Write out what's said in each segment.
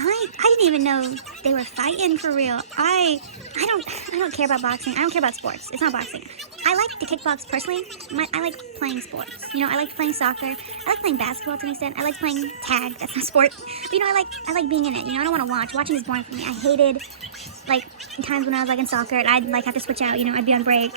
I didn't even know they were fighting for real. I don't care about boxing. I don't care about sports. It's not boxing. I like to kickbox personally. I like playing sports. You know, I like playing soccer. I like playing basketball to an extent. I like playing tag. That's not sport. But you know, I like being in it. You know, I don't want to watch. Watching is boring for me. I hated like times when I was like in soccer and I'd like have to switch out. You know, I'd be on break.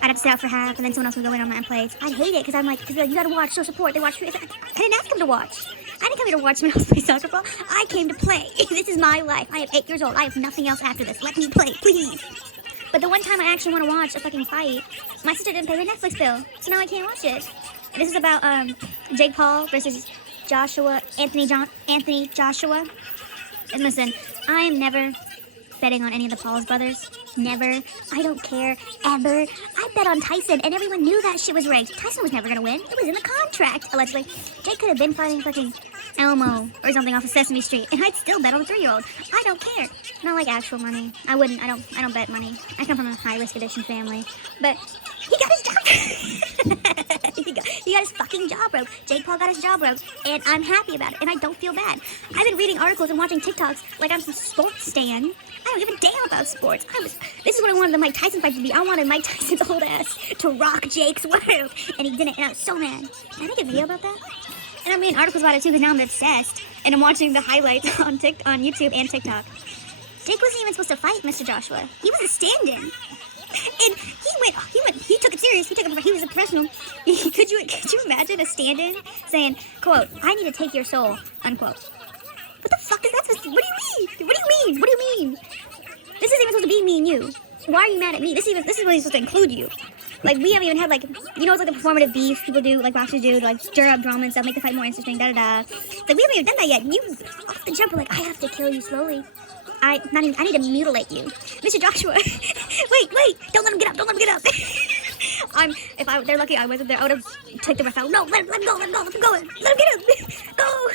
I'd have to sit out for half, and then someone else would go in on my place. I'd hate it because I'm like, you gotta watch, show support. They watch. I didn't ask them to watch. I didn't come here to watch someone else play soccer ball. I came to play. This is my life. I am 8 years old. I have nothing else after this. Let me play, please. But the one time I actually want to watch a fucking fight, my sister didn't pay her Netflix bill, so now I can't watch it. And this is about Jake Paul versus Anthony Joshua. And listen, I am never betting on any of the Pauls brothers. Never. I don't care. Ever. I bet on Tyson, and everyone knew that shit was rigged. Tyson was never gonna win. It was in the contract, allegedly. Jake could have been fighting fucking Elmo or something off of Sesame Street, and I'd still bet on a 3-year-old. I don't care. Not like actual money. I wouldn't. I don't bet money. I come from a high-risk addiction family. But he got his job. he got his fucking job broke. Jake Paul got his job broke, and I'm happy about it, and I don't feel bad. I've been reading articles and watching TikToks like I'm some sports stan. I don't give a damn about sports. This is what I wanted the Mike Tyson fight to be. I wanted Mike Tyson's old ass to rock Jake's world, and he didn't, and I was so mad. Can I make a video about that? And I'm reading articles about it too, because now I'm obsessed, and I'm watching the highlights on YouTube and TikTok. Jake wasn't even supposed to fight Mr. Joshua. He was a stand-in. And he took it serious. He was a professional. Could you imagine a stand-in saying, quote, "I need to take your soul," unquote. What the fuck is that supposed to, what do you mean? What do you mean? This isn't even supposed to be me and you. Why are you mad at me? This is really supposed to include you. Like, we haven't even had, like, you know, it's like the performative beef people do, like boxers do, like, stir up drama and stuff, make the fight more interesting, da-da-da. It's like, we haven't even done that yet. You, off the jump, were like, I have to kill you slowly. I need to mutilate you. Mr. Joshua, wait, don't let him get up. They're lucky I wasn't there, I would have taken the ref out. No, let him go, let him get up. Go.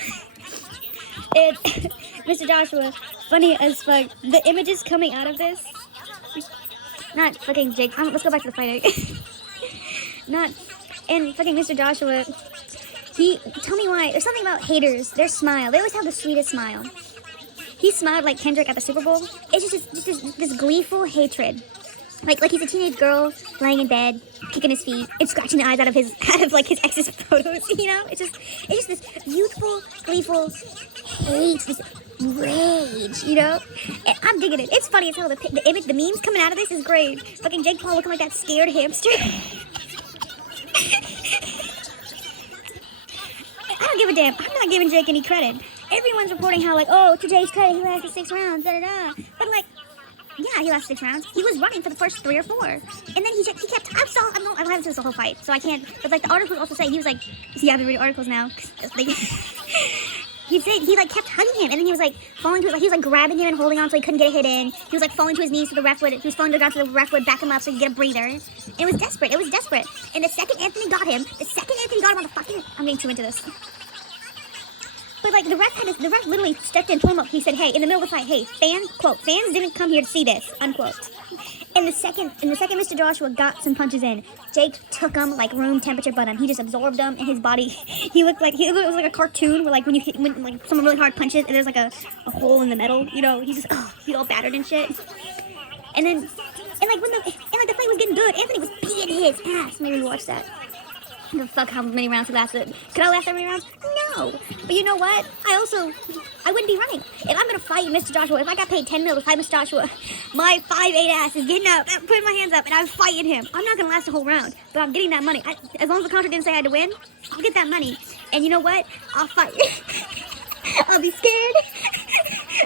And Mr. Joshua, funny as fuck, the images coming out of this, not fucking Jake, let's go back to the fight. And fucking Mr. Joshua, tell me why, there's something about haters, their smile, they always have the sweetest smile. He smiled like Kendrick at the Super Bowl. It's just this gleeful hatred. Like he's a teenage girl laying in bed, kicking his feet, and scratching the eyes out of his ex's photos, you know? It's just this youthful, gleeful hate, this rage, you know? And I'm digging it. It's funny as hell. The memes coming out of this is great. Fucking Jake Paul looking like that scared hamster. I don't give a damn. I'm not giving Jake any credit. Everyone's reporting how, like, oh, to Jake's credit, he lasted 6 rounds, da-da-da. But, like, yeah, he lasted 6 rounds. He was running for the first 3 or 4. And then he kept, I haven't seen the whole fight, so I can't, but, like, the articles also say, he was, like, see, I've been reading articles now, like, he kept hugging him, and then he was, like, falling to his, like, he was, like, grabbing him and holding on so he couldn't get a hit in. He was, like, falling to his knees so he was falling to the ground so the ref would back him up so he could get a breather. It was desperate. And the second Anthony got him on the fucking, I'm getting too into this. But, like, the ref literally stepped in, pulled him up. He said, hey, in the middle of the fight, hey, fans didn't come here to see this, unquote. And the second Mr. Joshua got some punches in, Jake took him like room temperature butter. He just absorbed them in his body. It was like a cartoon where, like, when like someone really hard punches and there's like a hole in the middle, you know, he's all battered and shit. And then, the fight was getting good. Anthony was beating his ass. Maybe watch that. The fuck how many rounds he lasted. Could I last that many rounds? No. But you know what? I wouldn't be running. If I'm gonna fight Mr. Joshua, if I got paid $10 million to fight Mr. Joshua, my 5'8" ass is getting up, putting my hands up, and I'm fighting him. I'm not gonna last a whole round, but I'm getting that money. As long as the contract didn't say I had to win, I'll get that money. And you know what? I'll fight. I'll be scared.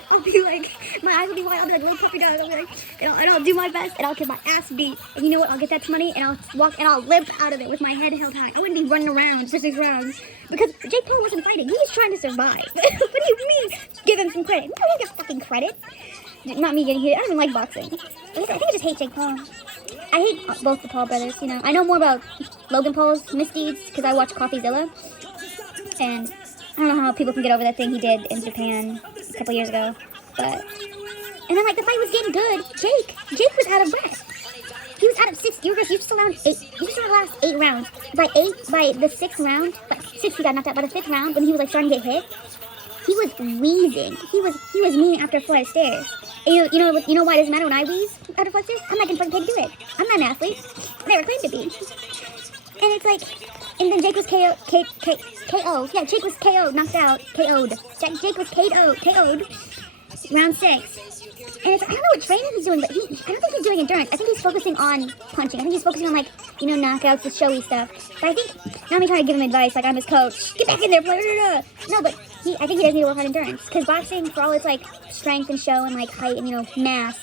I'll be like, my eyes will be wide. I'll be like, little puppy dog. I'll be like, and I'll do my best, and I'll get my ass beat. And you know what? I'll get that money, and I'll walk, and I'll limp out of it with my head held high. I wouldn't be running around for 6 rounds because Jake Paul wasn't fighting. He was trying to survive. What do you mean? Give him some credit? No, I don't get fucking credit. Not me getting hit. I don't even like boxing. I think I just hate Jake Paul. I hate both the Paul brothers. You know, I know more about Logan Paul's misdeeds because I watch CoffeeZilla, and I don't know how people can get over that thing he did in Japan a couple years ago, but, and then, like, the fight was getting good. Jake was out of breath. He was out of 6, you were just around 8, he was around the last 8 rounds. By the 6th round, he got knocked out. By the 5th round, when he was, like, starting to get hit, he was wheezing. He was mean after a flight of stairs. And you know why it doesn't matter when I wheeze after a flight of stairs? I'm not getting fucking paid to do it. I'm not an athlete. I never claimed to be. And it's like, and then Jake was KO. Yeah, Jake was KO'd, knocked out, KO'd. Jake was KO'd, round 6. And it's, I don't know what training he's doing, but I don't think he's doing endurance. I think he's focusing on punching. I think he's focusing on, like, knockouts, the showy stuff. But I think, now I'm trying to give him advice, like I'm his coach. Get back in there, player. No, but I think he does need to work on endurance. Because boxing, for all its, like, strength and show and, like, height and, mass,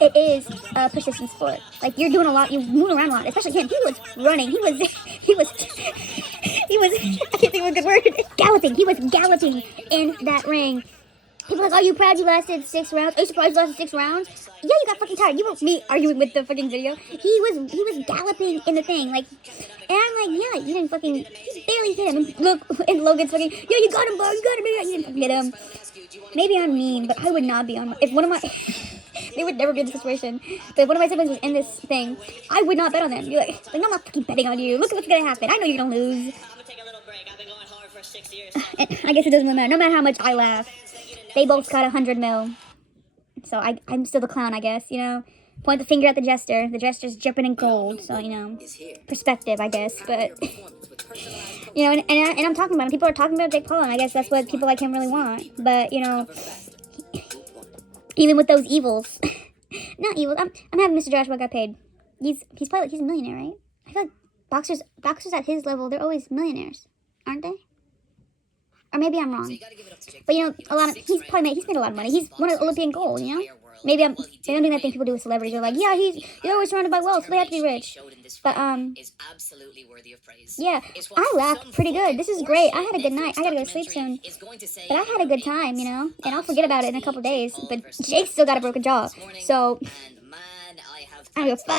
it is a persistent sport. Like, you're doing a lot, you move around a lot. Especially him. He was running. He was, I can't think of a good word. Galloping. He was galloping in that ring. People are like, are you proud you lasted 6 rounds? Are you surprised you lasted 6 rounds? Yeah, you got fucking tired. You were me arguing with the fucking video. He was galloping in the thing, like, and I'm like, yeah, you didn't fucking, you barely hit him. And look, and Logan's fucking, yeah, you got him, bro, you got him, you didn't fucking get him. Maybe I'm mean, but I would not be on, if one of my, they would never be in this situation, but if one of my siblings was in this thing, I would not bet on them. You're like, I'm not fucking betting on you. Look at what's gonna happen. I know you're gonna lose. And I guess it doesn't really matter. No matter how much I laugh. They both got 100 mil. So I'm still the clown, I guess, Point the finger at the jester. The jester's dripping in gold. So, perspective, I guess. But, and I'm talking about him. People are talking about Jake Paul, and I guess that's what people like him really want. But, even with those evils. Not evils. I'm having Mr. Joshua got paid. He's probably, he's a millionaire, right? I feel like boxers at his level, they're always millionaires, aren't they? Or maybe I'm wrong. But he's made a lot of money. He's won an Olympian gold, Maybe I'm doing that thing people do with celebrities. They're like, yeah, they're always surrounded by wealth, so they have to be rich. But yeah, I laughed pretty good. This is great. I had a good night. I gotta go to sleep soon. But I had a good time, and I'll forget about it in a couple days. But Jake's still got a broken jaw, so I don't give a fuck.